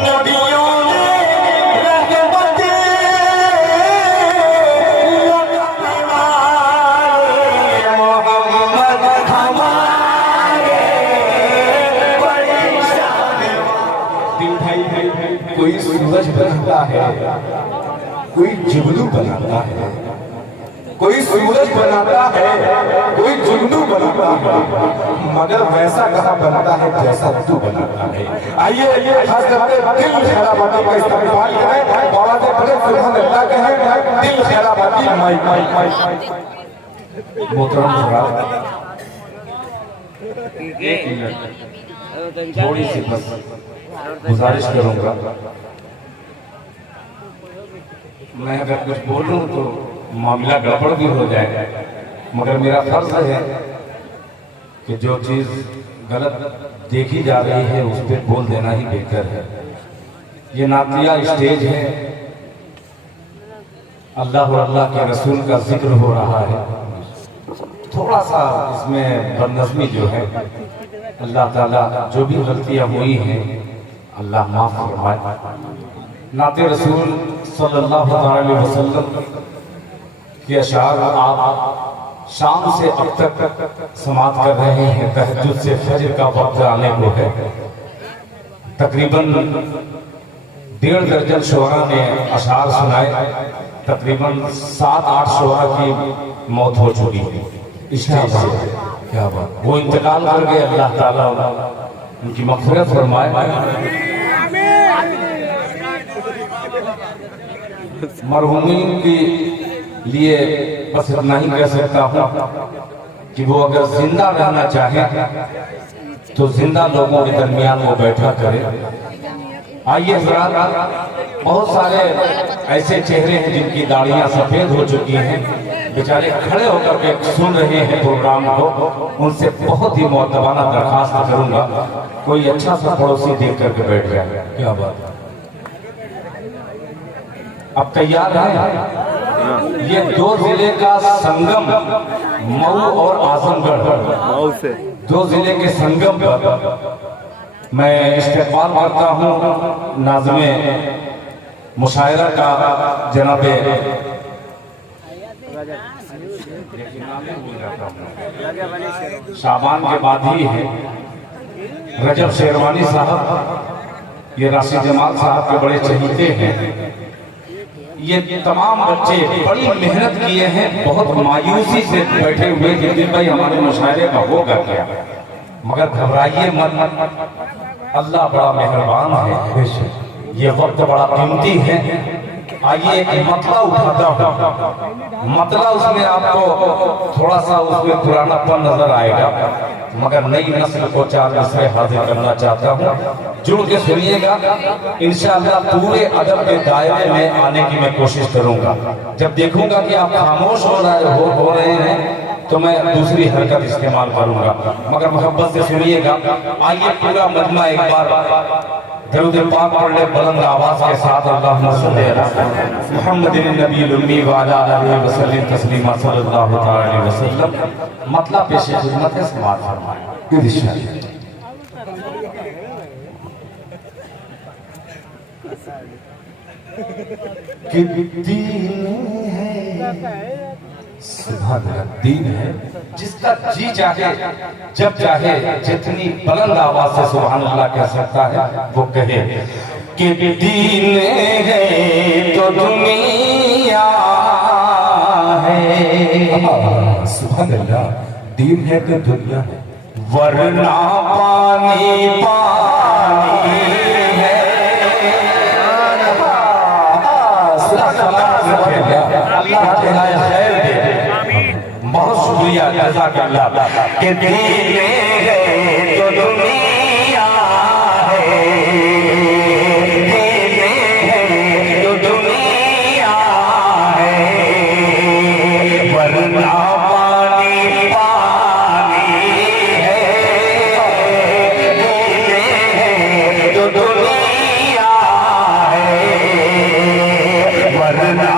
नबियों में रहमत लगाने वाले मोहम्मद हमारे बड़ी शान। कोई सूरज बनाता है, कोई जुगनू बनाता है, कोई सूरज बनाता है, कोई जुगनू बनाता है, मगर वैसा कहाँ बनता है जैसा तू बनाता है। आइए हज़रत दिल खैराबादी का इस्तेमाल करें, आवाज़ बड़े सुभान अल्लाह के हैं। दिल खैराबादी मोहतरम हज़रात, थोड़ी सी बस गुजारिश करूंगा। मैं अगर कुछ बोलूं तो मामला गड़बड़ भी हो जाएगा, मगर मेरा फर्ज है कि जो चीज़ गलत देखी जा रही है उस पर बोल देना ही बेहतर है। ये नातिया स्टेज है, अल्लाह और अल्लाह के रसूल का जिक्र हो रहा है। थोड़ा सा इसमें बदनज़मी जो है, अल्लाह ताला जो भी गलतियाँ हुई हैं अल्लाह माफ़ फरमाए। नाते रसूल सल्लल्लाहु अलैहि वसल्लम के अशार आप शाम से अब तक समात कर रहे हैं। तहज्जुद से फजर का वक्त आने को है। तकरीबन 1.5 दर्जन शुअरा ने अशार सुनाए। तकरीबन 7-8 शुअरा की मौत हो चुकी है। स्टेज से क्या बात, वो इंतकाल कर गए। अल्लाह ताला उनकी मग़फ़िरत फरमाए। मरहूमीन के लिए बस इतना ही कह सकता हूँ कि वो अगर जिंदा रहना चाहे तो जिंदा लोगों के दरमियान वो बैठा करे। आइए हज़रात, बहुत सारे ऐसे चेहरे हैं जिनकी दाढ़ियाँ सफ़ेद हो चुकी हैं, बेचारे खड़े होकर के सुन रहे हैं प्रोग्राम को। उनसे बहुत ही मुअद्दबाना दरखास्त करूँगा, कोई अच्छा सा पड़ोसी देख करके बैठ जाए। क्या बात, अब तैयार है? ये 2 जिले का संगम, मऊ और आजमगढ़, 2 जिले के संगम पर मैं इस्तेमाल करता हूँ नाज़िमे मुशायरा का। जनाबे शाबान के बाद ही है रजब शेरवानी साहब, ये राशिद जमाल साहब के बड़े चहीते हैं। ये तमाम बच्चे बड़ी मेहनत किए हैं, बहुत मायूसी से बैठे हुए कि दिन भाई हमारे मुशायरे का होगा क्या, मगर घबराइए मत, अल्लाह बड़ा मेहरबान है। ये वक्त बड़ा कीमती है। आइए एक मतला उठाता हूँ। मतला उसमें आपको थोड़ा सा उसमें पुरानापन नजर आएगा, मगर नई नस्ल को 4 नस्लें हाजिर करना चाहता हूँ। जुड़ के सुनिएगा, इंशाअल्लाह पूरे अदब के दायरे में आने की मैं कोशिश करूंगा। जब देखूंगा कि आप खामोश हो रहे हैं तो मैं दूसरी हरकत इस्तेमाल करूंगा, मगर मोहब्बत से सुनिएगा। आइए पूरा मजमा एक बार दरूद पाक पढ़ ले बुलंद आवाज के साथ। अल्लाहुम्मा सल्ली अला मुहम्मदिन नबील उम्मी व अला आलिहि वसल्लम तस्लीमा सल्लल्लाहु अलैहि वसल्लम। मतलब पेश खिदमत है, समाअत फरमाएं। कि दीन है, सुभान अल्लाह, दीन है जिसका जी चाहे जब चाहे जितनी बुलंद आवाज से सुभान अल्लाह कह सकता है वो कहे कि दीन है तो दुनिया है। सुभान अल्लाह, दीन है तो दुनिया है, वरना पानी पानी है। बहुत शुक्रिया, जज़ाकल्लाह। के दीन है तो दुनिया है, दीन है तो दुनिया है, वरना पानी पानी है, दीन है तो दुनिया है, वरना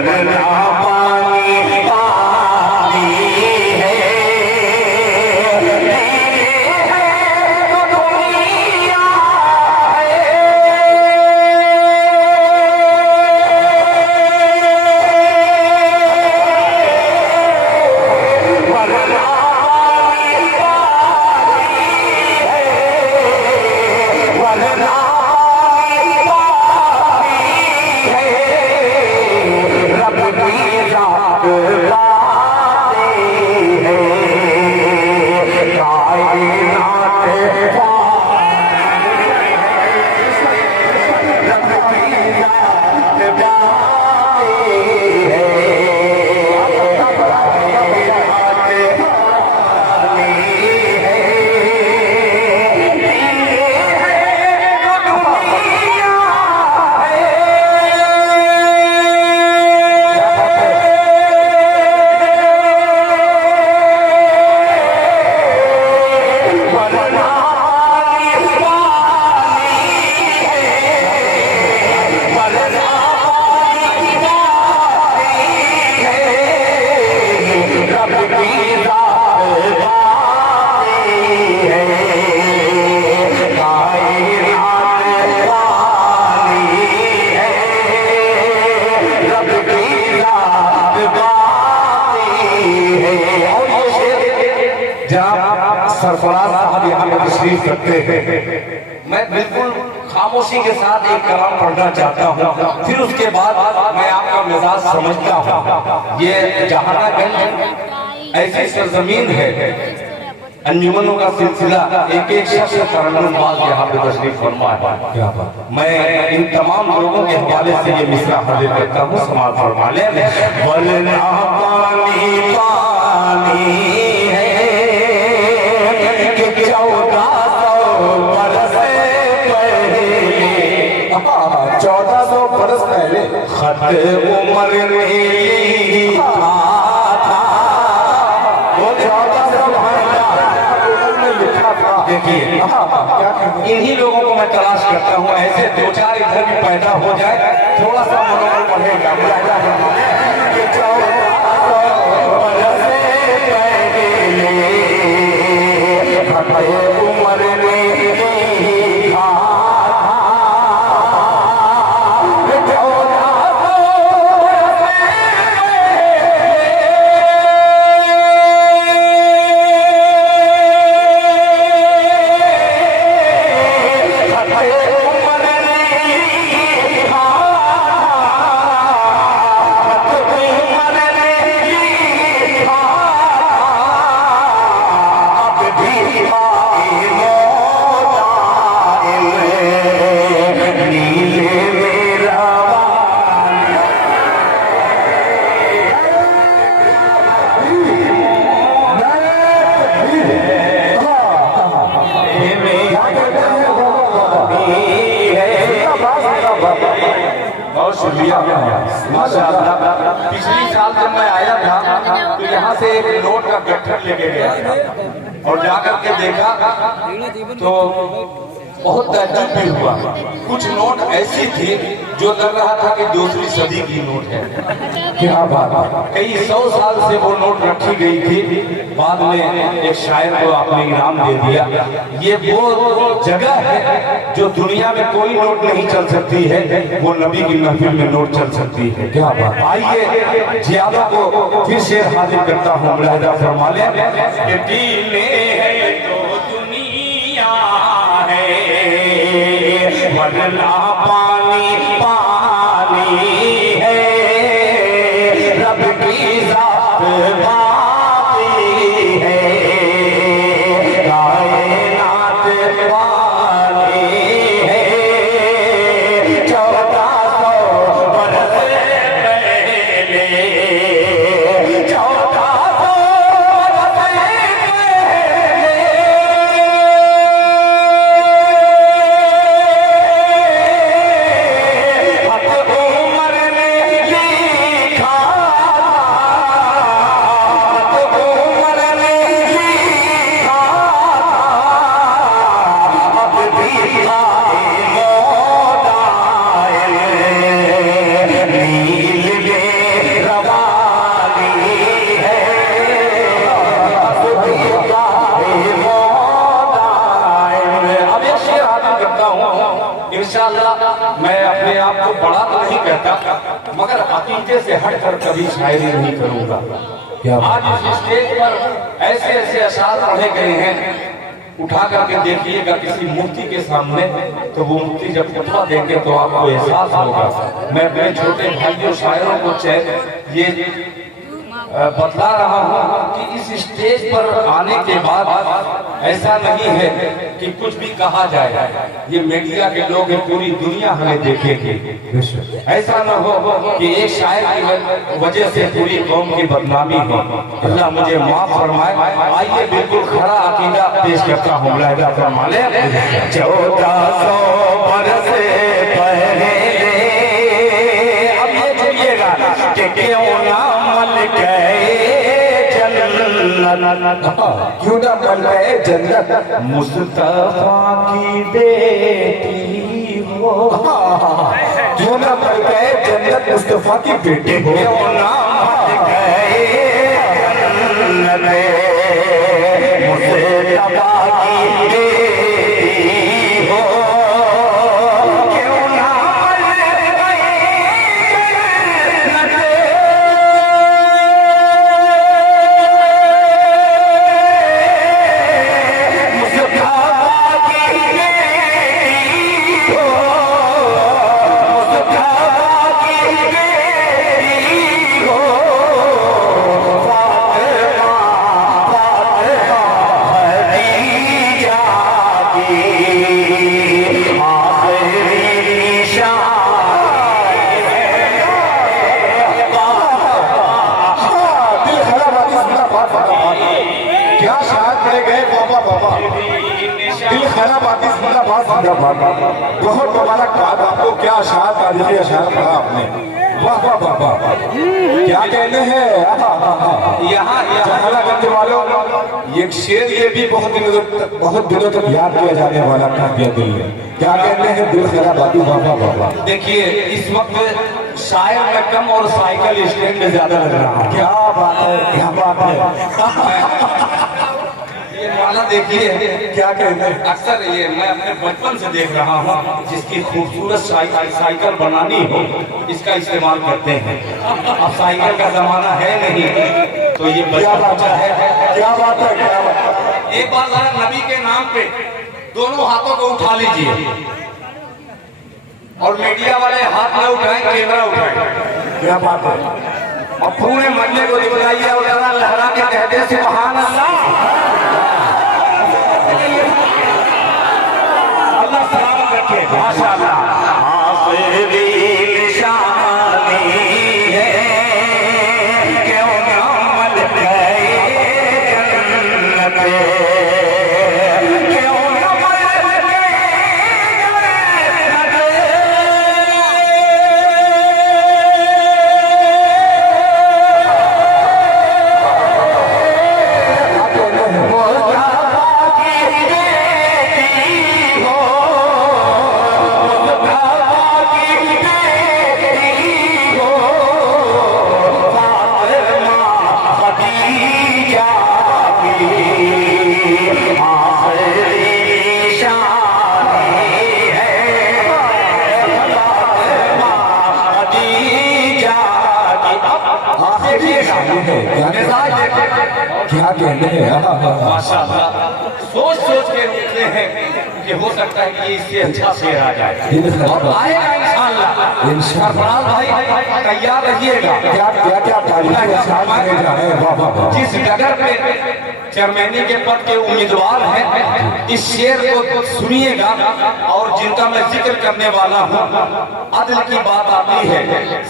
वरना पानी पानी है, तो दुनिया सरफराज साहब यहाँ पर तशरीफ रखते हैं। मैं बिल्कुल खामोशी के साथ एक कलाम पढ़ना चाहता हूँ, फिर उसके बाद मैं आपका मिजाज समझता हूँ। ये जहानागंज ऐसी सरजमीन है, अंजुमनों का सिलसिला, एक एक शख्स तरन्नुमबाज यहाँ पे तशरीफ फरमा है। क्या बात, मैं इन तमाम लोगों के हवाले से ये मिसरा हाजिर करता हूँ, समाज फरमा ले। वरना पानी पानी है, 1400 बरस पहले खत उमर ने लिखा था, वो 1400 लिखा था। देखिए इन्हीं लोगों को मैं तलाश करता हूँ, ऐसे दो चार इधर भी पैदा हो जाए, थोड़ा सा मनोबल बढ़ेगा। उमर ने बहुत शुक्रिया माशाअल्लाह। पिछली साल जब मैं आया था तो यहाँ से एक नोट का गट्ठर लेके गया था और जाकर के देखा तो बहुत ताज्जुब भी हुआ। कुछ नोट ऐसी थी जो लग रहा था कि दूसरी सदी की नोट है। क्या बात है, कई 100 साल से वो नोट रखी गई थी, बाद में एक शायर को आपने इनाम दे दिया। ये वो जगह है जो दुनिया में कोई नोट नहीं चल सकती है, वो नबी की महफिल में नोट चल सकती है। क्या बात, आइए जियादा को फिर शेर हाजिर करता हूँ, मुलाहिजा फरमा ले। वरना पानी पानी है, रब की ज़ात बाती है, कायनात वाली है, 1400 बरस पहले, 1400 बरस पहले आपको बड़ा तो नहीं कहता, मगर अकीदे से हटकर कभी शायरी नहीं करूंगा। आज इस स्टेज पर ऐसे ऐसे अशार पढ़े गए हैं, उठा करके देखिएगा किसी मूर्ति के सामने, तो वो मूर्ति जब उठा देंगे तो आपको एहसास होगा। मैं अपने छोटे भाइयों शायरों को ये बतला रहा हूँ कि इस स्टेज पर आने के बाद ऐसा नहीं है कि कुछ भी कहा जाए, ये मीडिया के लोग पूरी दुनिया हमें देखेंगे। ऐसा न हो कि एक शायर की वजह से पूरी कौम की बदनामी हो। अल्लाह मुझे माफ फरमाए। आइए बिल्कुल खरा अकीदा पेश करता हूँ। 1400 बरस पहले अब ये चलिएगा कि क्यों ना मल गए जन्नत, क्यों ना मल गए जन्नत मुस्तफा की बेटी हो, क्यों ना मल गए जन्नत मुस्तफा की बेटी हो, क्यों ना मल गए जन्नत मुस्तफा की बेटी हो, क्यों ना मल गए जन्नत मुस्तफा की बेटी हो, मुस्तफा की बेटी हो, क्या शायद पड़े गए बाबा बाबा, दिल खराब आती बहुत मुबारकबाद आपको। क्या शायद तारीखी अशार पढ़ा आपने, वाह वाह वाह वाह, क्या कहने हैं। यहाँ जहानागंज वालों, ये शेर ये भी बहुत दिनों तक याद किया जाने वाला काव्य दिल में। क्या कहने हैं, दिल खराब आती, वाह वाह वाह वाह। देखिए इस वक्त शायर में कम और साइकिल स्टैंड में ज्यादा लग रहा है। क्या बात है, क्या बात है। ये वाला देखिए, क्या कहते हैं, अक्सर ये मैं अपने बचपन से देख रहा हूँ, जिसकी खूबसूरत साइकिल बनानी हो इसका इस्तेमाल करते हैं। अब साइकिल का जमाना है नहीं, तो ये क्या बचपन बात है, क्या बात है, क्या बात है। एक बार जरा नबी के नाम पे दोनों हाथों को उठा लीजिए, और मीडिया वाले हाथ में उठाएं, कैमरा उठाएं। क्या बात है। और पूरे मजले को दिखलाइए और जरा लहरा के कहते सुभान अल्लाह। अल्लाह सलामत रखे, माशाअल्लाह। आखिरी निशानी है, क्यों ना मल गए जन्नत, क्यों ना मल गए क्या कहने हैं। माशाअल्लाह, सोच सोच के निकले हैं कि हो सकता है कि इससे अच्छा शेर आ जाए, और आएगा इंशाअल्लाह। सरफराज भाई तैयार रहिएगा। क्या क्या क्या तारीफ है। जिस डगर पे चेयरमैनी के पद के उम्मीदवार हैं, इस शेर को सुनिएगा। और जिनका मैं जिक्र करने वाला हूँ, अदल की बात आती है,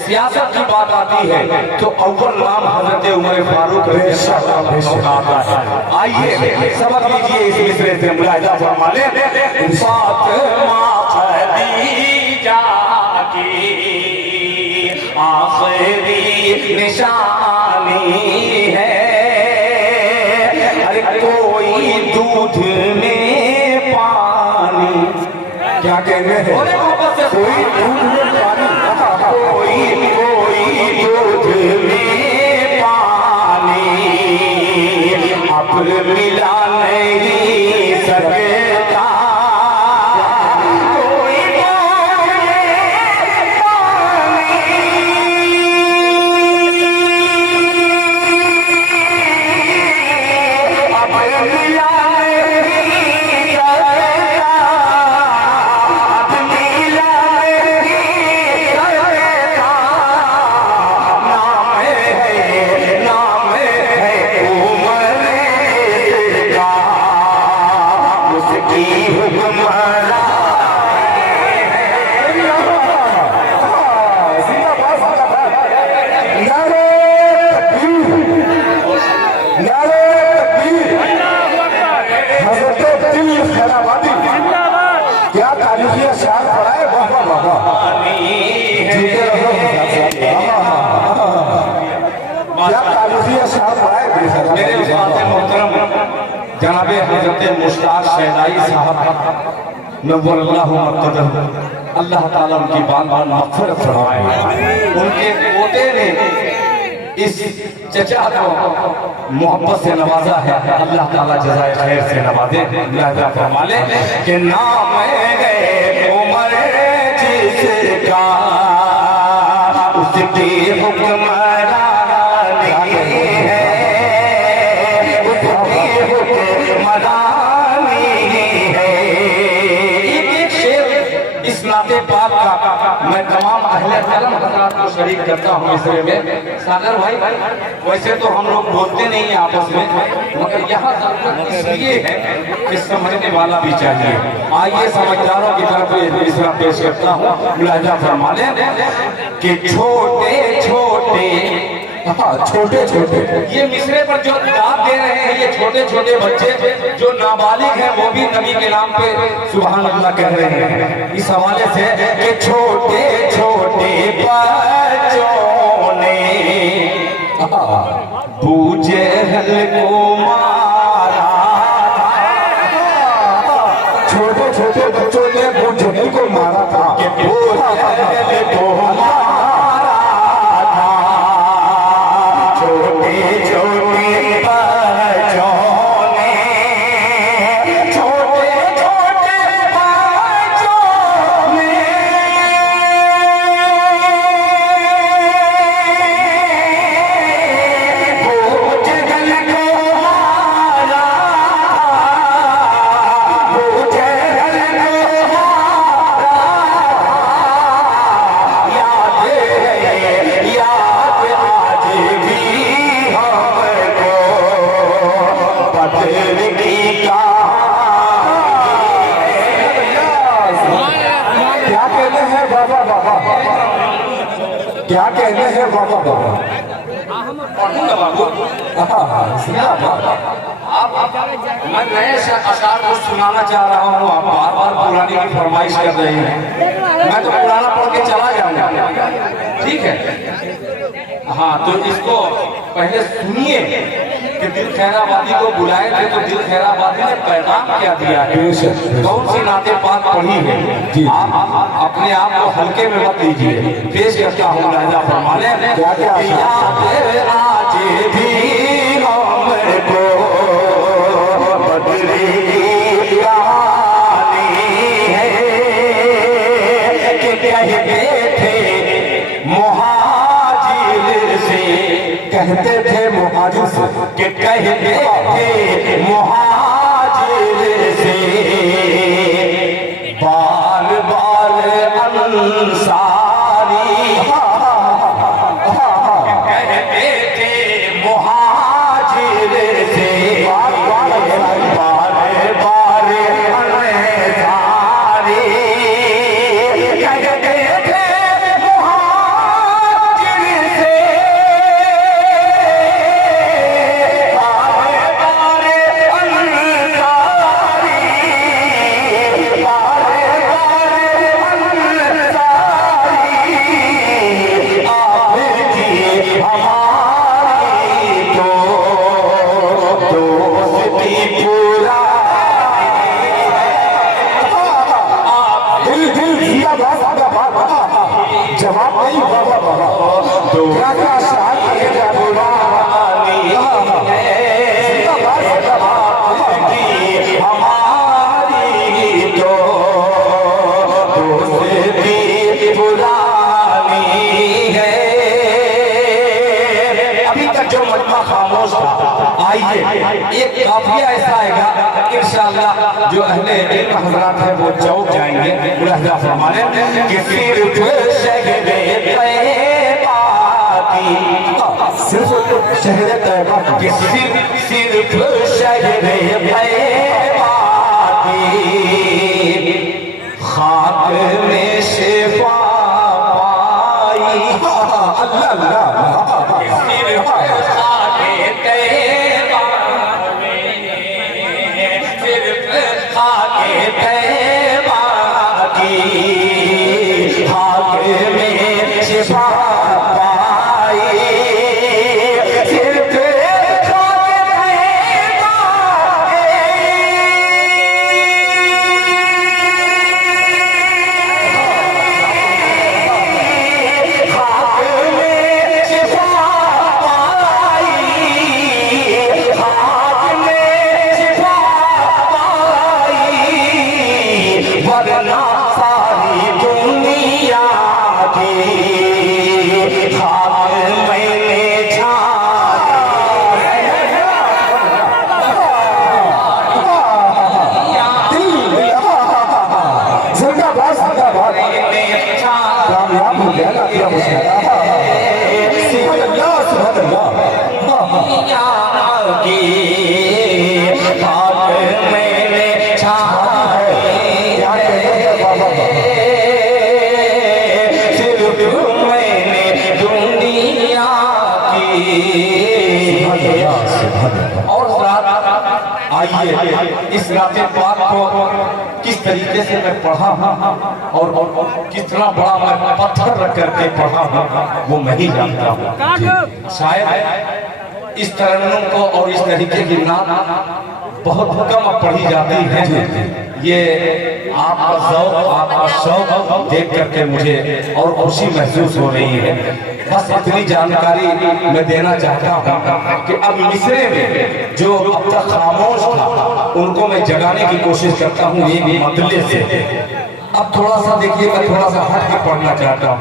सियासत की बात आती है, तो अव्वल नाम हजरत उमर फारूक आता है। आइए सबक लीजिए इस मिसरे से, मुलाहिजा फरमा ले। खदीजा की आखिरी निशानी है, अरे कोई दूध में पानी, क्या कहने हैं, कोई दूध में पानी, कोई दूध में पानी अब मिला नहीं सकता, कोई दूध में जनाबे हजरत मुश्ताक शहदाई साहब नव्वरल्लाहु मक़दम, अल्लाह ताला उनकी बात मग़फ़िरत फरमाए। उनके पोते ने इस चचा को मोहब्बत से नवाजा है, अल्लाह ताला जज़ाए खैर से नवाजे। लिहाजा फरमा ले कि नाम है उमर जिसका उसकी हुक्मरानी है, उसकी हुक्मरानी है। एक शेर इस नाते पाक का मैं तमाम अहले कलम हज़रात को शरीक करता हूँ इसरे में। सागर भाई, वैसे तो हम लोग बोलते नहीं हैं आपस में, मगर यहाँ जरूरत इसलिए है कि समझने वाला भी चाहिए। आइए समझदारों की तरफ मिसरा पेश करता हूँ। मुलाहिजा फरमा लें कि छोटे छोटे, हाँ छोटे छोटे, ये मिसरे पर जो दाद दे रहे हैं ये छोटे छोटे बच्चे जो नाबालिग हैं वो भी नबी के नाम पे सुभान अल्लाह कह रहे हैं। इस हवाले से कि छोटे छोटे बच्चों ने बूझे हल को मारा, छोटे छोटे बच्चों ने बूझे को मारा था, बूझे हल को मारा था। छोटे छोटे बच्चों ने, छोटे छोटे बच्चों ने बूझे हल को मारा, बूझे हल को मारा। याद आज भी हमको बदल की क्या कहने हैं बाबा बाबा, क्या कहने हैं बाबा बाबा। पढ़ूंगा बाबू। मैं नए अशार को सुनाना चाह रहा हूँ, आप बार बार पुरानी की फरमाइश कर रहे हैं। मैं तो पुराना पढ़ के चला जाऊंगा, ठीक है। हाँ तो इसको पहले सुनिए कि दिल खैराबादी को बुलाए थे तो दिल खैराबादी ने पैगाम क्या दिया है, कौन सी नाते पाक पढ़ी है। आप अपने आप को हल्के में मत लीजिए। पेश करता हूँ राजा फरमा ले, आज भी हमको बदली कहानी है कि कहते थे मुहाजिर से, कहते थे मुहाजिर से, कि कहते थे मुहाजिर से बार बार अंसारी, कहते थे मुहाजिर से बार बार अंसारी, कहते थे मुहाजिर से जवाब नहीं बाबा बाबा। तो क्या क्या शान करेगा पुरानी हमारी तो दोस्ती पुरानी है। अभी तक जो मजमा खामोश था, आइए एक काफिया ऐसा आएगा इंशाअल्लाह जो अहले इल्म हज़रात हैं वो चौक जाएंगे। मुलाहिजा फरमाने कि सिर्फ शहरे तैयबा की, सिर्फ शहरे तैयबा की, सिर्फ शहरे तैयबा की खाक में शिफा पाई। अल्लाह अल्लाह, सिर्फ खाके तैयबा में, सिर्फ खाके तैयबा की खाक में शिफा पाई। सिर्फ खाके तैयबा अल्लाह सुभान अल्लाह। हाँ हाँ यहाँ की बात मैंने छाए सिर्फ मैंने दुनिया की। और आइए इस राते पाक को किस तरीके से मैं पढ़ा हूँ और कितना बड़ा मैं पत्थर रख करके पढ़ा हूँ वो मैं ही जानता हूँ। शायद इस तरन्नुम को और इस तरीके की नात बहुत कम पढ़ी जाती है। ये आपका ज़ौक़ आपका शौक़ देख करके मुझे और खुशी महसूस हो रही है। बस इतनी जानकारी मैं देना चाहता हूँ कि अब मिसरे में जो अब तक खामोश था उनको मैं जगाने की कोशिश करता हूँ ये मतले से। अब थोड़ा सा देखिए, मैं थोड़ा सा हट के पढ़ना चाहता हूँ।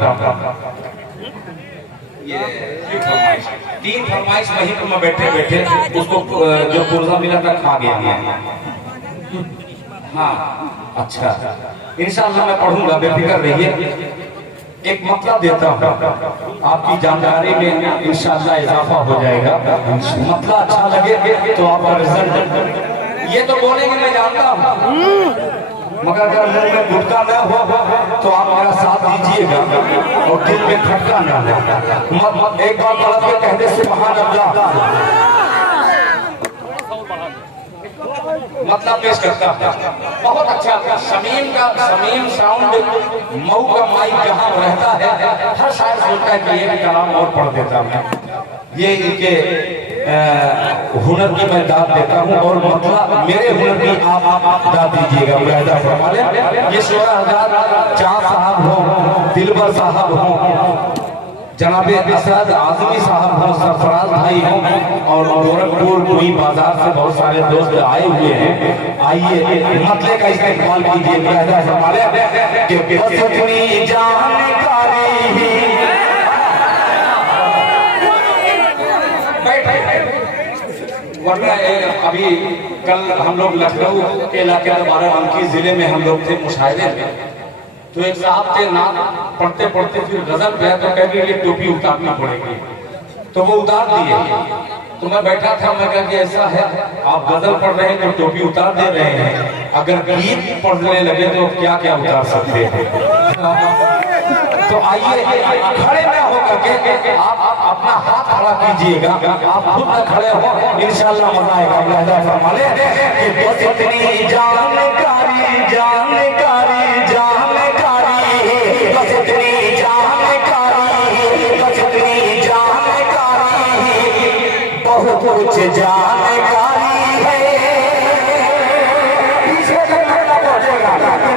ये तीन फरमाइश वहीं पर मैं बैठे बैठे उसको जो पुर्जा मिला था खा गया है। हाँ अच्छा, इंशाअल्लाह मैं पढ़ूंगा, बेफिक्र रहिए। एक मतलब देता हूँ, आपकी जानकारी में इंशाअल्लाह इजाफा हो जाएगा। मतलब अच्छा लगे तो आपका रिजल्ट ये तो बोलेंगे मैं जानता हूँ, मगर अगर मुंह में गुटका न हो तो आप मेरा साथ दीजिएगा और दिल में खटका न हो। एक बार पढ़ के कहने से महान अल्लाह मतलब पेश करता है। बहुत अच्छा था। शमीम साउंड मऊ का माइक जहाँ रहता है हर शायर सोचता है कि ये कलाम और पढ़ देता हूँ। ये इनके हुनर की मैं दाद देता हूँ और मतलब मेरे हुनर की आप दाद दीजिएगा। मुलाहिदा फरमा लें। ये 16,000 चाह साहब हो, दिलबर साहब हो, जनाबे असद आजमी साहब हो, सरफराज भाई हो और गोरखपुर कोई बाजार से बहुत सारे दोस्त आए हुए हैं। आइए मतले का इस्तेमाल कीजिए। मुलाहिदा फरमा लें कि बस इतनी जानकारी वरना अभी कल हम लोग लखनऊ के इलाके में बाराबंकी जिले में हम लोग थे मुशाहिदे में, तो एक साहब थे नाम पढ़ते पढ़ते फिर गजल गया तो कह ये टोपी उतारना पड़ेगी, तो वो उतार दिए। तो मैं बैठा था, मैं कहा कि ऐसा है आप गजल पढ़ रहे हैं तो टोपी उतार दे रहे हैं, अगर गीत पढ़ने लगे तो क्या क्या उतार सकते हैं। तो आइए खड़े न होकर के आप अपना हाथ खड़ा कीजिएगा, आप खुद न खड़े हो, इंशाअल्लाह मजा आएगा। मुलाहिदा फरमा लें कि बस इतनी जानकारी जानकारी जानकारी बस इतनी जानकारी बस इतनी जानकारी बहुत कुछ जानकारी है। पीछे से खड़ा पहुंचेगा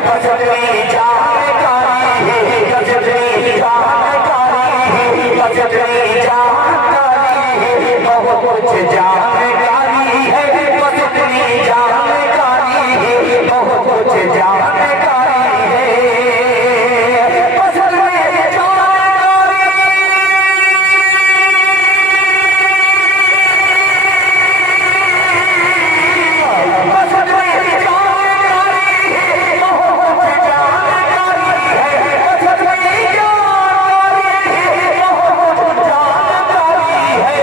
बस इतनी जानकारी बस इतनी जानकारी बस इतनी जानकारी बहुत कुछ जानकारी है। बस इतनी जानकारी बहुत कुछ जानकारी है। बस इतनी जानकारी बस इतनी जानकारी बहुत कुछ जानकारी है। बस इतनी जानकारी बहुत कुछ जानकारी है।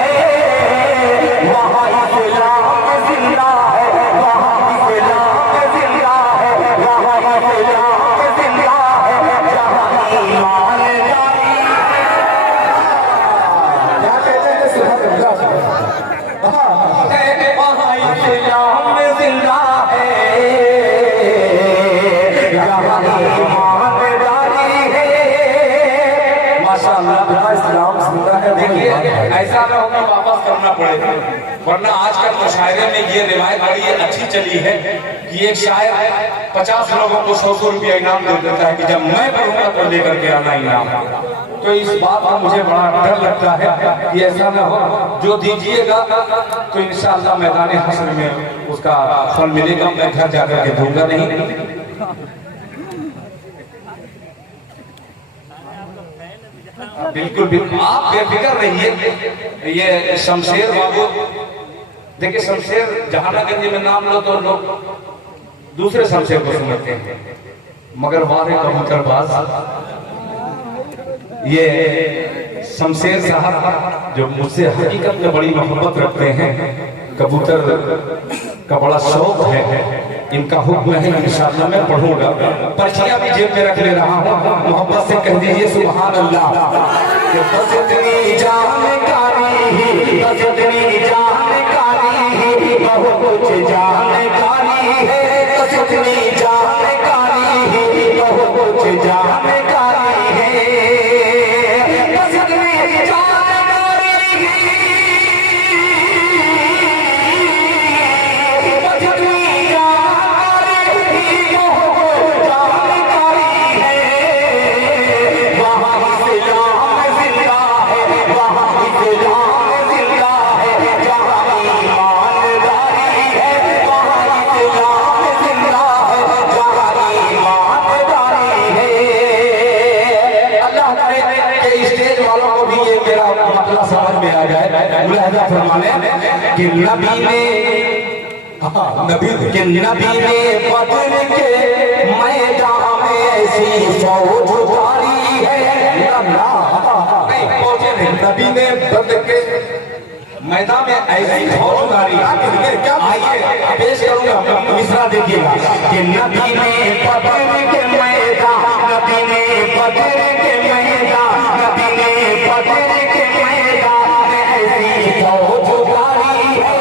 वहाँ इस्लाम जिंदा है, वहाँ इस्लाम जिंदा है, वहाँ इस्लाम जिंदा है, जहाँ ईमानदारी। क्या कहते हैं सुभान अल्लाह। वहाँ इस्लाम जिंदा है, जहाँ ईमानदारी है। माशाअल्लाह इस्लाम जिंदा है। देखिए ऐसा ना हो कि वापस करना पड़े, वरना आजकल मुशायरे में ये रिवायत बड़ी अच्छी चली है कि एक शायर 50 लोगों को 100 रुपया इनाम दे देता है कि जब मैं पढ़ूंगा तो लेकर के आना इनाम। तो इस बात का मुझे बड़ा डर लगता है कि ऐसा ना हो। जो दीजिएगा तो इंशाअल्लाह मैदान हश्र में उसका फल मिलेगा, मैं घर जाकर के दूंगा नहीं। बिल्कुल बिल्कुल आप बेफिक्र रहिए। ये शमशेर बाबू देखिए, शमशेर जहानागंज में नाम लो तो लोग दूसरे शमशेर को समझते हैं, मगर वारे कबूतरबाज ये शमशेर साहब जो मुझसे हकीकत में बड़ी मोहब्बत रखते हैं, कबूतर का बड़ा शौक है, इनका हुक्म है इंशाअल्लाह मैं पढ़ूंगा। पर्चियां भी जेब में रख ले रहा हूँ, मोहब्बत से कह दीजिए सुभान अल्लाह। बस इतनी जानकारी, बस इतनी जानकारी, बहुत कुछ जानकारी है, बस इतनी जानकारी, बहुत कुछ जानकारी है, बस इतनी जानकारी, बस इतनी जानकारी, बहुत जानकारी है। वहाँ इस्लाम जिंदा है, वहाँ इस्लाम जिंदा है, जहाँ ईमानदारी है, वहाँ इस्लाम जिंदा है, जहाँ ईमानदारी है। अल्लाह करे कि स्टेज वालों को भी ये मेरा मतलब समझ में आ जाए। मुलाहिजा फरमाने कि नबी ने बदर के मैदान में ऐसी फौज उतारी है। नबी ने बदर के मैदान में ऐसी फौज उतारी है। क्या आइए पेश करूंगा, मिसरा देखिएगा कि नबी ने बदर के मैदान, नबी ने बदर के मैदान, नबी ने बदर के मैदान में ऐसी फौज उतारी है।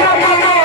नबी ने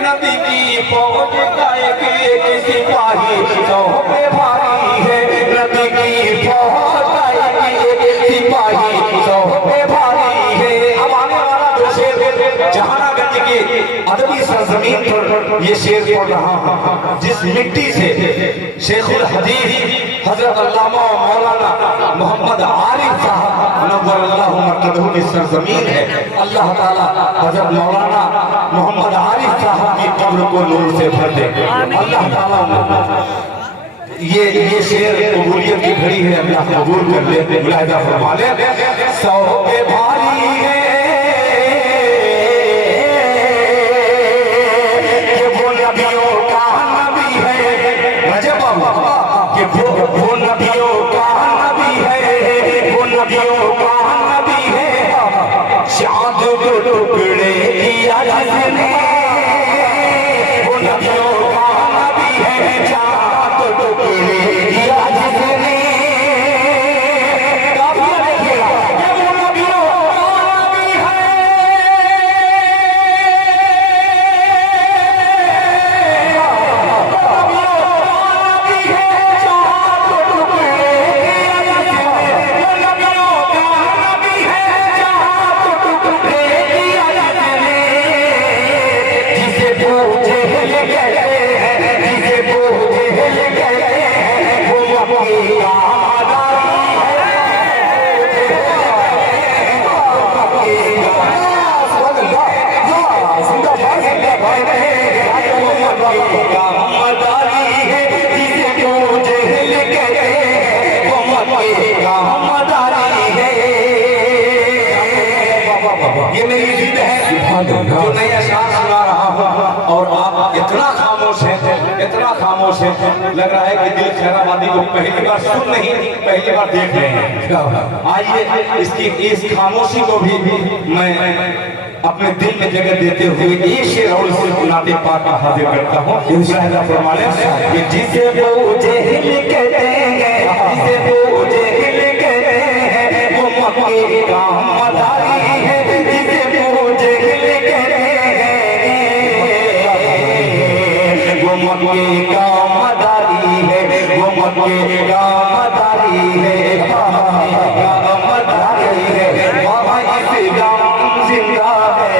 नबी की फौज का एक सिपाही सौ पे भारी है, नबी की फौज का एक सिपाही सौ पे भारी है। अब आने वाला दो शेर जहानागंज की अदबी सरजमीन पर ये शेर पढ़ रहा हूँ, जिस मिट्टी से शेखुल हदीस हजरत अल्लामा मौलाना मोहम्मद आरिफ साहब नव्वरल्लाहु मरकदहू की सरजमीन है। अल्लाह ताला हजरत मौलाना मोहम्मद आरिफ साहब की कब्र को नूर से भर दे। अल्लाह ताला ये शेर कबूलियत की घड़ी है, अल्लाह कबूल कर ले। मुलाहिजा फरमा ले, सौ पे भारी है कि वो नबियों का नबी है, रजब कि वो नबियों का नबी है, वो नबियों का नबी है, चाँद को टुकड़े किया जिसने, वो नबियों का नबी है, चाँद को टुकड़े किया जिसने। काफिया देखिएगा, ये वो नबियों का नबी है, ये मेरी जिद है जो नई अशार सुना रहा हूँ, और आप इतना खामोश हैं, इतना खामोश है, लग रहा है कि दिल खैराबादी को पहली बार सुन नहीं, पहली बार देख रहे हैं। आइए इसकी इस खामोशी को भी मैं अपने दिल में जगह देते हुए एक शेर और नाते पाक का हाजिर करता हूँ। मुलाहिजा फरमाने कि जिसे वो जेहिल कहते हैं, जिसे वो जेहिल कहते हैं, वो मक्के का मदारी है, जिसे वो जेहिल कहते हैं, वो मक्के का मदारी है, वो मक्के का मदारी है, मदारी है, वहाँ इस्लाम जिंदा है।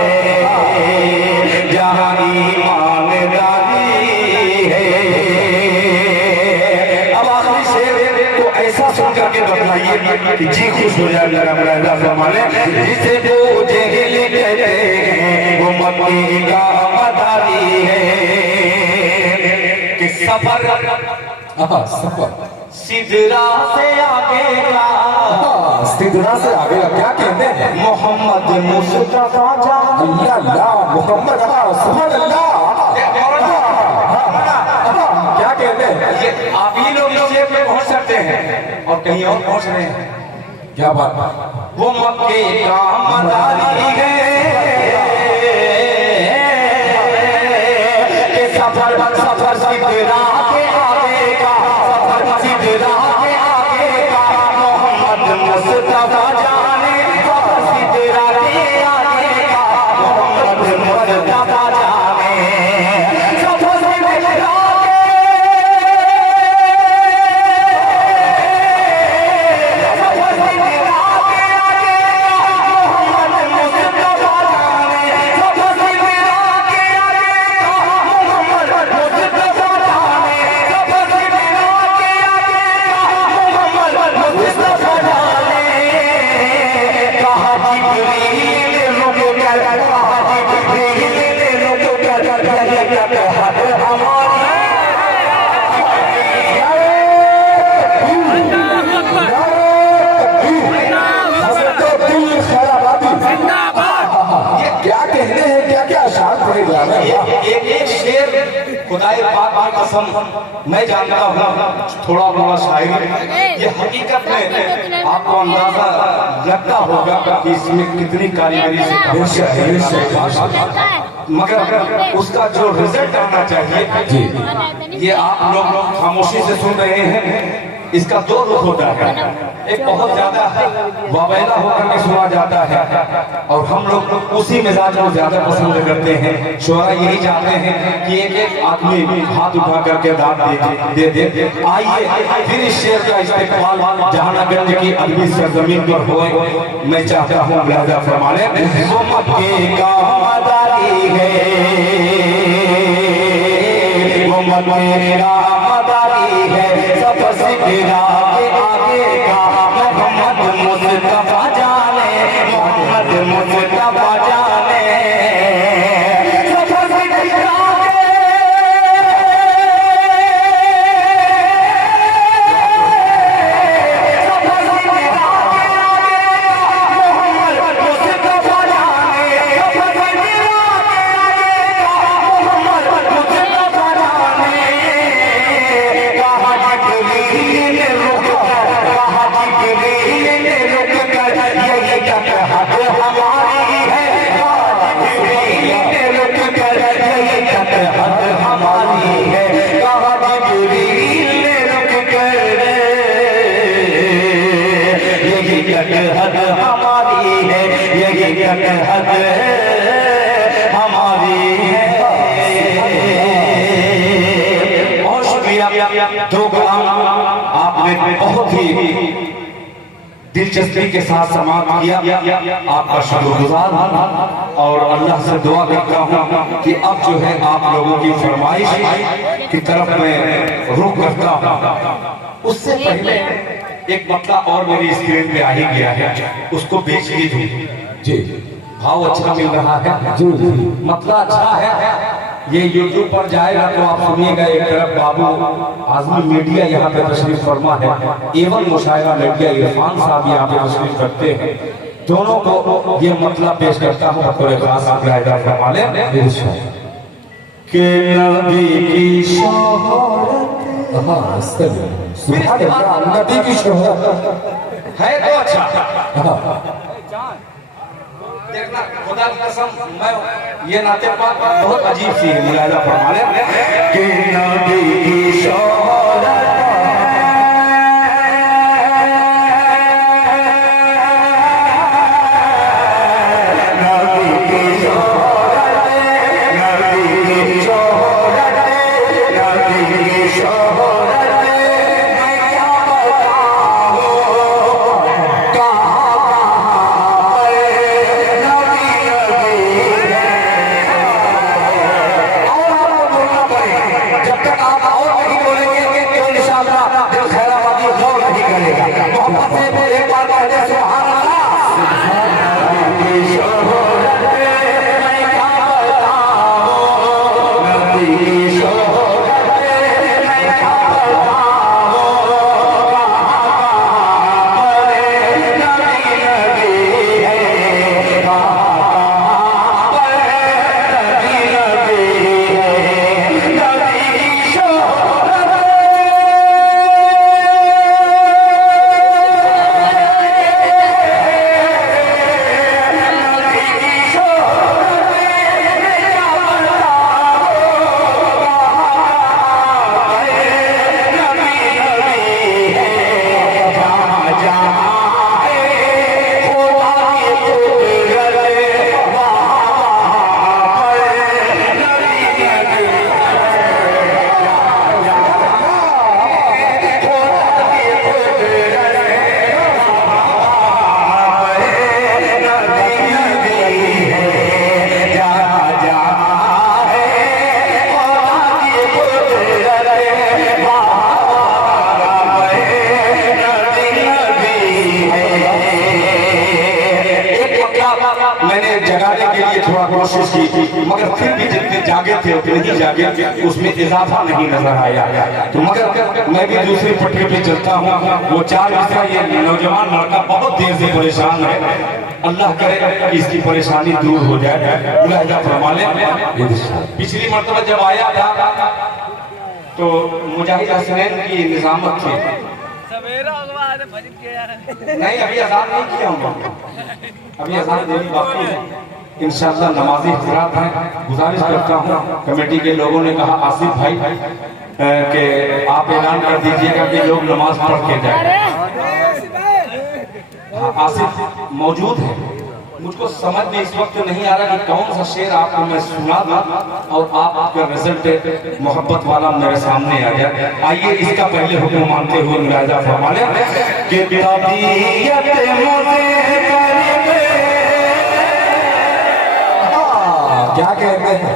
कि जी खुश हो जाए जरा मुलाहिजा फरमाने जिसे पूजे कहते हैं वो मक्के का मदारी है कि सफर सिदरा से आगे का सिदरा से आगे का क्या कहते हैं मोहम्मद मुस्तफा जान अल्लाह अल्लाह मोहम्मद सुभान अल्लाह क्या कहते हैं ये आप ही लोग इस पे पहुंच सकते हैं और कहीं और पहुंच रहे हैं क्या बात वो मक्के का मदारी है कि सफर सफर सिदरा के आगे का सफर सिदरा के आगे का मोहम्मद मुस्तफा जाने सफर सिदरा के आगे का मोहम्मद मुस्तफा जाने सफर सिदरा एक शेर खुदाई पाक की कसम मैं जानता हूँ थोड़ा थोड़ा शायरी ये हकीकत में आपको अंदाजा लगता होगा कि इसमें कितनी कारीगरी से मगर उसका जो रिजल्ट आना चाहिए जी ये आप लोग खामोशी से सुन रहे हैं इसका दो रुख होता है एक बहुत ज्यादा वावेला होकर के सुना जाता है और हम लोग उसी मिजाज को ज्यादा पसंद करते हैं शोरा यही चाहते हैं कि एक एक आदमी हाथ उठा करके दाद दे दे आइए फिर इस शेर का इस्तेमाल जहानागंज की अदबी सरजमीन पर होए मैं चाहता हूँ लिहाजा फरमाने वो मक्के का मदारी है वो मक्के का मदारी है सफर सिदरा के आगे का मोहम्मद मुस्तफा जाने मोहम्मद मुस्तफा जाने सफर सिदरा हद हमारी है यही हद हमारी है और शुक्रिया दो कलाम आपने बहुत ही दिलचस्पी के साथ समाप्त किया आपका शुक्रगुजार और अल्लाह से दुआ करता हूँ कि अब जो है आप लोगों की फरमाइश की तरफ मैं रुख करता हूँ उससे पहले एक मतला और मेरी स्क्रीन पे आ ही गया है उसको बेच लीजिए जी भाव अच्छा मिल रहा है जी मतला अच्छा है ये YouTube पर जाएगा तो आप सुनिएगा एक तरफ बाबू आजमी मीडिया यहाँ पे तशरीफ फरमा है एवं मुशायरा मीडिया इरफान साहब यहाँ पे तशरीफ रखते हैं दोनों को ये मतला पेश करता हूँ बतौर खास फरमा ले कि नबी की शोहरत नबी की शोहरत है तो अच्छा देखना खुदा की कसम मैं ये नाते पाक बहुत अजीब सी है मुलाहिजा फरमाने कि नबी की शोहरत जब तक आप और नहीं बोलेंगे थे उतने ही जागे, उसमें इजाफा नहीं नजर आया। तो मगर मैं भी दूसरी पटरी पे चलता हूँ। वो 4 मिसरा ये नौजवान लड़का बहुत देर से परेशान है, अल्लाह करे कि इसकी परेशानी दूर हो जाए। मुलाहिजा फरमा लें, पिछली मर्तबा जब आया था तो मुजाहिद हसनैन की निजामत थी। नहीं, अभी अज़ान नहीं किया हूँ, अभी अज़ान देनी बाकी है। इंशाअल्लाह नमाजी हज़रात हैं, गुजारिश करता हूँ, कमेटी के लोगों ने कहा आसिफ भाई कि आप ऐलान कर दीजिएगा कि लोग नमाज पढ़ के जाए। हाँ, आसिफ मौजूद है। मुझको समझ में इस वक्त नहीं आ रहा कि कौन सा शेर आपको मैं सुना दूं और आपका रिजल्ट मोहब्बत वाला मेरे सामने आ जाए। आइए इसका पहले हुक्म मानते हुए मुलाहिजा फरमा लें कि क्या कहते हैं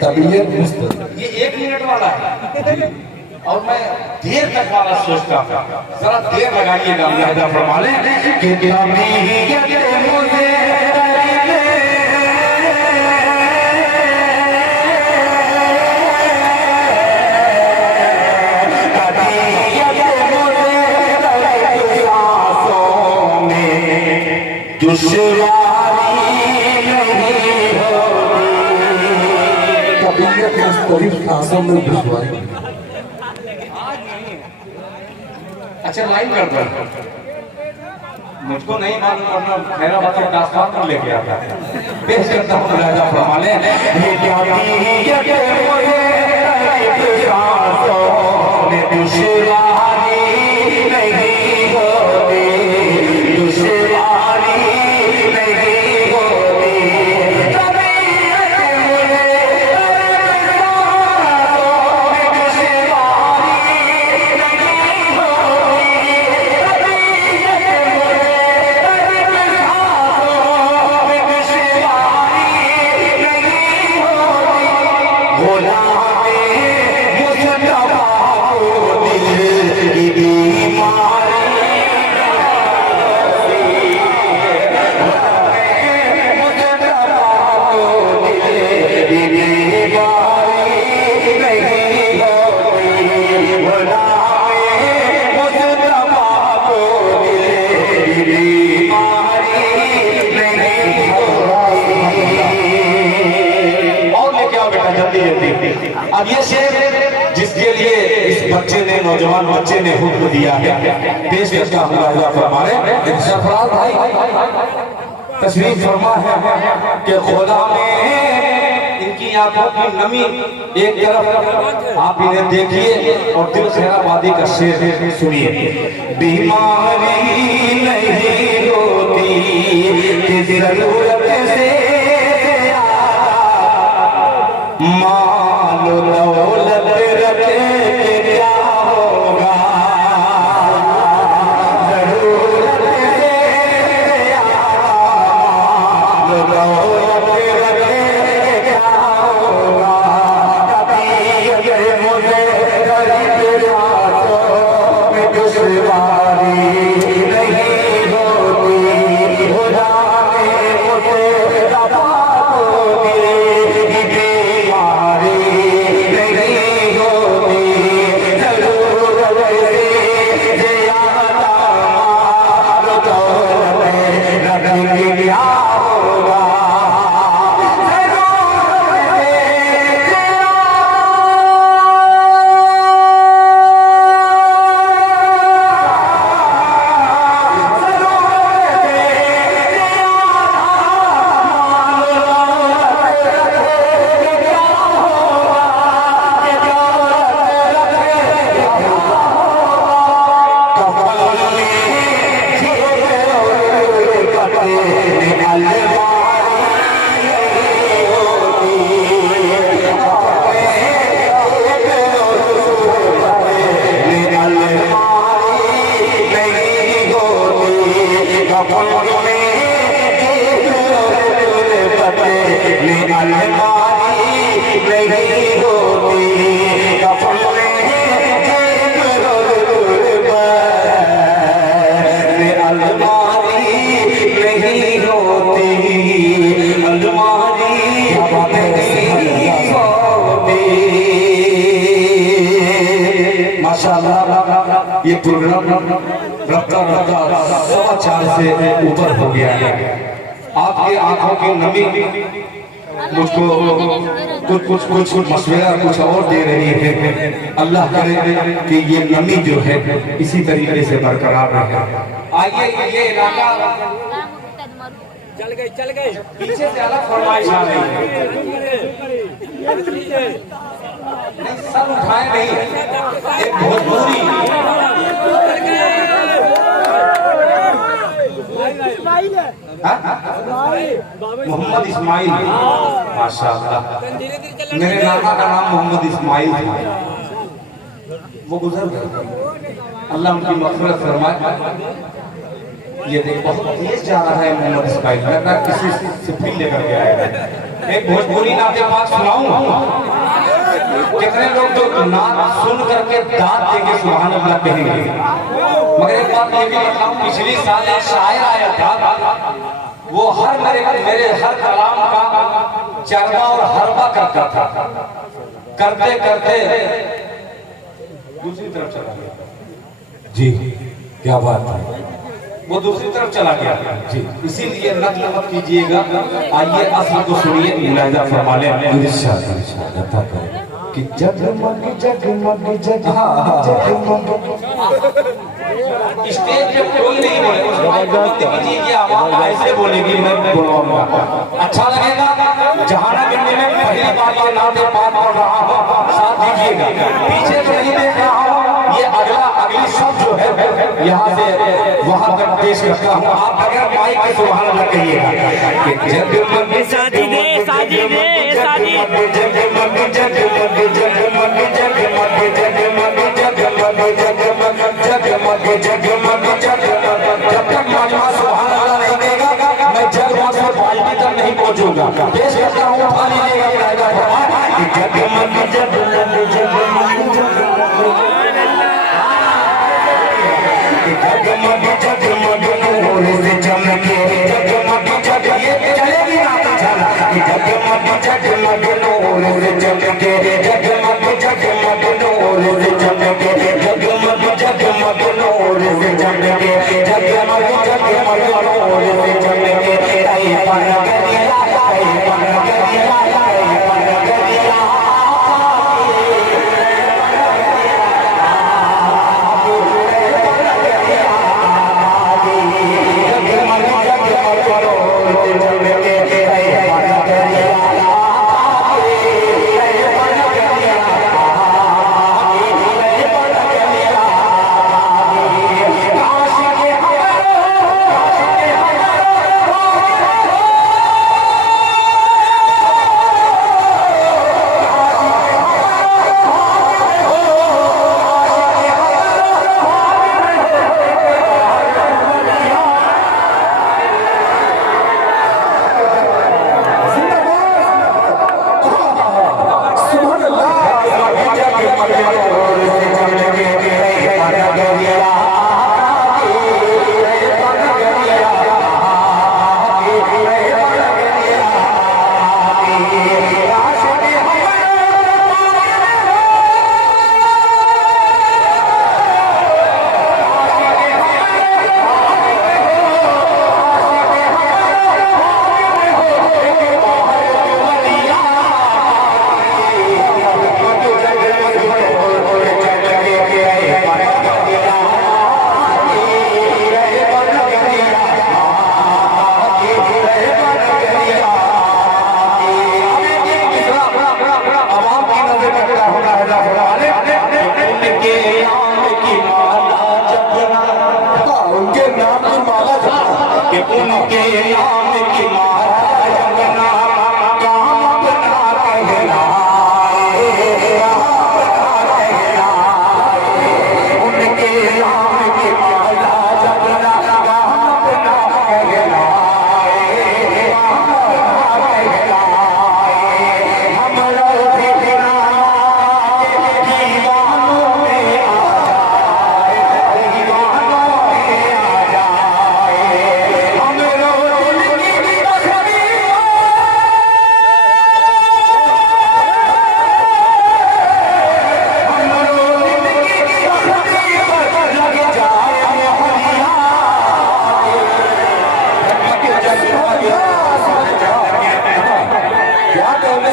तबीयत मुस्तकिल। ये 1 मिनट वाला है और मैं देर तक वाला सोचता था, जरा देर लगाइएगा। मुलाहिजा फरमा लें कि सांसों में दुश्वारी। अच्छा लाइन कर दो, मुझको नहीं मालूम, वरना मेरा मतलब ट्रांसफार्मर लेके आता है। पेश करता हूँ मुलाहिजा फरमा लें, ये क्या अब ये शेर जिसके लिए इस बच्चे ने, नौजवान बच्चे ने हुक्म दिया है, पेश करता हूँ मुलाहिजा फरमा लें। सरफराज भाई तशरीफ फरमा है कि खुदा में इनकी आंखों की नमी एक तरफ, आप इन्हें देखिए और दिल खैराबादी का शेर सुनिए। बीमारी नहीं होती कि जरूरत से मालो दौलत रखे क्या होगा, जरूरत से मालो दौलत रखे क्या होगा। कभी ये मुझे गरीब रातों में दुश्वारी नहीं होती, खुदा ने माशाअल्लाह ये प्रोग्राम रफ्ता रफ्ता 4:15 से ऊपर हो गया है। आपके आंखों की नमी मुझको कुछ मशवरा कुछ और दे रही है। अल्लाह करे कि ये नमी जो है इसी तरीके से बरकरार रहे। आइए ये इलाका चल गए पीछे से अलग फरमाइश आ रही है, सब उठाए नहीं, एक भोजपुरी मोहम्मद इस्माइल, माशाअल्लाह मेरे नाना का नाम मोहम्मद इस्माइल था, वो गुजर गए, अल्लाह उनकी मग़फ़िरत फरमाए। ये देख बहुत तेज जा रहा है मोहम्मद इस्माइल, मैं किसी से फिर लेकर के आएगा। एक भोजपुरी नाते पाक सुनाऊं, कितने लोग तो नात सुन करके दाद देंगे सुभान अल्लाह कहेंगे, मगर एक बात ये भी बताऊं, पिछली साल एक शायर आया था, वो हर मेरे हर कलाम का चरबा और हरबा करता था, करते करते दूसरी तरफ चला गया। जी क्या बात है, वो दूसरी तरफ चला गया जी, इसीलिए नकल मत कीजिएगा। आइए असल को सुनिए, मुलाहिजा फरमा लें इरशाद अता करें कि जगमग जगमग जगमग स्टेज पे कोई नहीं बोले, उस माइक को बंद कीजिए कि आवाज ऐसे बोलेगी, मैं बोलूंगा अच्छा लगेगा। जहाना गिनने में पहली बार ये नाते पाक पढ़ रहा हूं, साथ दीजिएगा, पीछे तो नहीं देख रहा हूं, ये अगली शब्द जो है यहाँ से वहां तक पेश करता हूँ। आप अगर माइक के सुभान अल्लाह कहिएगा कि जगमग साजी दे साजी दे साजी जगमग जगमग जगमग जगमग जगमग जगमग जगमग जगमग जगमग जगमग। जब तक मजमा सुभान अल्लाह नहीं देगा मैं जगमग से बाल्टी तक नहीं पहुंचूंगा। पेश करता हूँ, उठा लीजिएगा मुलाहिजा फरमाएं कि जगमग जगमग जगमग जगमग जगमग नूर से चमके जगमग जग ये चलेगी ना चला जगमग जगमग नूर से चमके जगमग जगमग नूर से चमके जगमग जगमग नूर से चमके जगमग जगमग नूर से चमके आई पर गरिया आई पर गरिया आई पर गरिया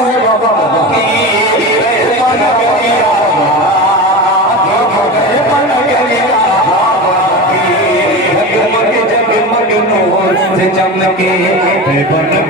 है बाबा बाबा जगमग नूर से चमके बन